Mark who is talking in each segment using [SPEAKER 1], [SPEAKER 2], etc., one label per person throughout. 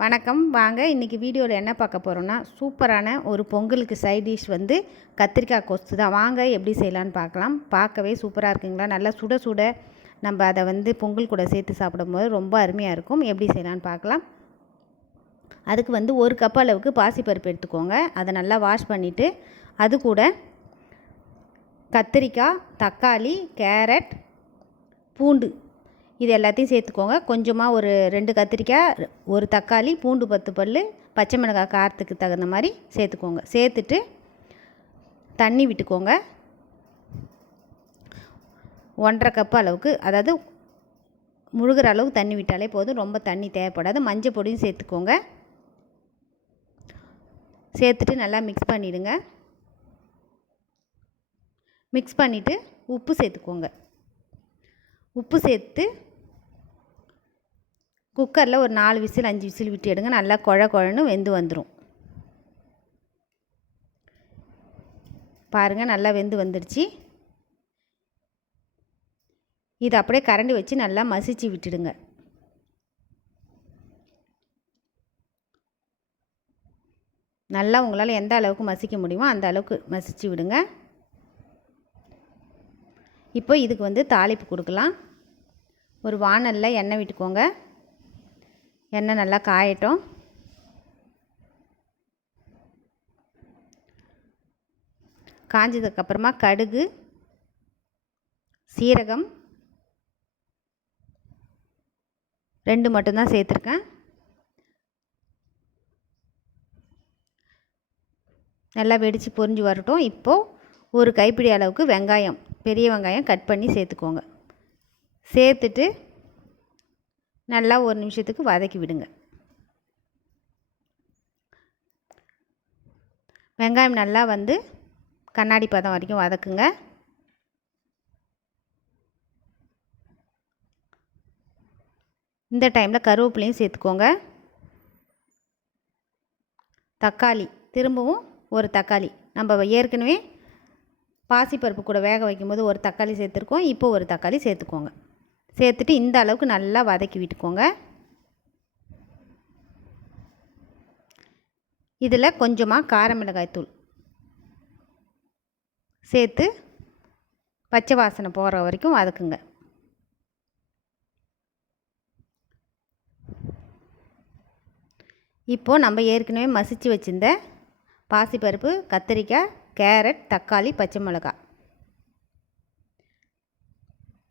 [SPEAKER 1] வணக்கம். வாங்க இன்றைக்கி வீடியோவில் என்ன பார்க்க போகிறோன்னா சூப்பரான ஒரு பொங்கலுக்கு சைட் டிஷ் வந்து கத்திரிக்காய் கொஸ்து தான். வாங்க எப்படி செய்யலான்னு பார்க்கலாம். பார்க்கவே சூப்பராக இருக்குங்களா? நல்லா சுட சுட நம்ம அதை வந்து பொங்கல் கூட சேர்த்து சாப்பிடும்போது ரொம்ப அருமையாக இருக்கும். எப்படி செய்யலான்னு பார்க்கலாம். அதுக்கு வந்து ஒரு கப் அளவுக்கு பாசிப்பருப்பு எடுத்துக்கோங்க. அதை நல்லா வாஷ் பண்ணிவிட்டு அது கூட கத்திரிக்காய் தக்காளி கேரட் பூண்டு இது எல்லாத்தையும் சேர்த்துக்கோங்க. கொஞ்சமாக ஒரு ரெண்டு கத்திரிக்காய் ஒரு தக்காளி பூண்டு பத்து பல் பச்சை மிளகாய் காரத்துக்கு தகுந்த மாதிரி சேர்த்துக்கோங்க. சேர்த்துட்டு தண்ணி விட்டுக்கோங்க. ஒன்றரை கப்பு அளவுக்கு அதாவது முழுகிற அளவுக்கு தண்ணி விட்டாலே போதும். ரொம்ப தண்ணி தேவைப்படாது. மஞ்சள் பொடியும் சேர்த்துக்கோங்க. சேர்த்துட்டு நல்லா மிக்ஸ் பண்ணிவிடுங்க மிக்ஸ் பண்ணிவிட்டு உப்பு சேர்த்துக்கோங்க. உப்பு சேர்த்து குக்கரில் ஒரு நாலு விசில் அஞ்சு விசில் விட்டு எடுங்க. நல்லா குழ குழன்னு வெந்து வந்துடும் பாருங்கள் நல்லா வெந்து வந்துடுச்சு இது அப்படியே கரண்டி வச்சு நல்லா மசிச்சு விட்டுடுங்க. நல்லா உங்களால் எந்த அளவுக்கு மசிக்க முடியுமோ அந்த அளவுக்கு மசிச்சு விடுங்க. இப்போ இதுக்கு வந்து தாளிப்பு கொடுக்கலாம். ஒரு வானலில் எண்ணெய் விட்டுக்கோங்க. எண்ணெய் நல்லா காயட்டும். காஞ்சதுக்கப்புறமா கடுகு சீரகம் ரெண்டு மட்டும்தான் சேர்த்துருக்கேன். நல்லா வெடித்து பொரிஞ்சு வரட்டும். இப்போது ஒரு கைப்பிடி அளவுக்கு வெங்காயம் பெரிய வெங்காயம் கட் பண்ணி சேர்த்துக்கோங்க. சேர்த்துட்டு நல்லா ஒரு நிமிஷத்துக்கு வதக்கி விடுங்க. வெங்காயம் நல்லா வந்து கண்ணாடி பதம் வரைக்கும் வதக்குங்க. இந்த டைமில் கருவேப்பிலையும் சேர்த்துக்கோங்க. தக்காளி திரும்பவும் ஒரு தக்காளி. நம்ம ஏற்கனவே பாசிப்பருப்பு கூட வேக வைக்கும்போது ஒரு தக்காளி சேர்த்துருக்கோம் இப்போ ஒரு தக்காளி சேர்த்துக்கோங்க. சேர்த்துட்டு இந்த அளவுக்கு நல்லா வதக்கி விட்டுக்கோங்க. இதில் கொஞ்சமாக கார மிளகாய் தூள் சேர்த்து பச்சை வாசனை போகிற வரைக்கும் வதக்குங்க. இப்போது நம்ம ஏற்கனவே மசித்து வச்சுருந்த பாசிப்பருப்பு கத்திரிக்காய் கேரட் தக்காளி பச்சை மிளகாய்.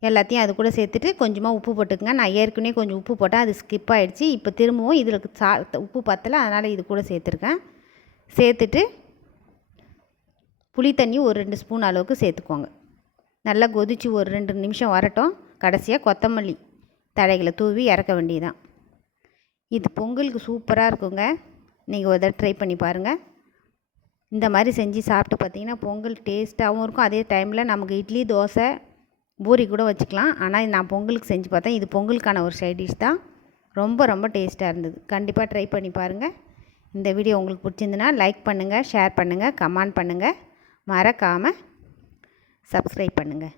[SPEAKER 1] எல்லாத்தையும் அது கூட சேர்த்துட்டு கொஞ்சமாக உப்பு போட்டுக்கங்க. நான் ஏற்கனவே கொஞ்சம் உப்பு போட்டேன் அது ஸ்கிப் ஆகிடுச்சி இப்போ திரும்பவும் இதில் சா உப்பு பத்தலை அதனால் இது கூட சேர்த்துருக்கேன். சேர்த்துட்டு புளி தண்ணி ஒரு ரெண்டு ஸ்பூன் அளவுக்கு சேர்த்துக்கோங்க. நல்லா கொதித்து ஒரு ரெண்டு நிமிஷம் வரட்டும். கடைசியாக கொத்தமல்லி தழைகளை தூவி இறக்க வேண்டியதான் இது பொங்கலுக்கு சூப்பராக இருக்குங்க. நீங்கள் ஒரு தடவை ட்ரை பண்ணி பாருங்கள் இந்த மாதிரி செஞ்சு சாப்பிட்டு பார்த்தீங்கன்னா பொங்கல் டேஸ்ட்டாகவும் இருக்கும். அதே டைமில் நமக்கு இட்லி தோசை பூரி கூட வச்சுக்கலாம். ஆனால் நான் பொங்கலுக்கு செஞ்சு பார்த்தேன். இது பொங்கலுக்கான ஒரு சைட் டிஷ் தான். ரொம்ப ரொம்ப டேஸ்ட்டாக இருந்தது. கண்டிப்பாக ட்ரை பண்ணி பாருங்கள் இந்த வீடியோ உங்களுக்கு பிடிச்சிருந்துன்னா லைக் பண்ணுங்கள் ஷேர் பண்ணுங்கள் கமெண்ட் பண்ணுங்கள் மறக்காமல் சப்ஸ்கிரைப் பண்ணுங்கள்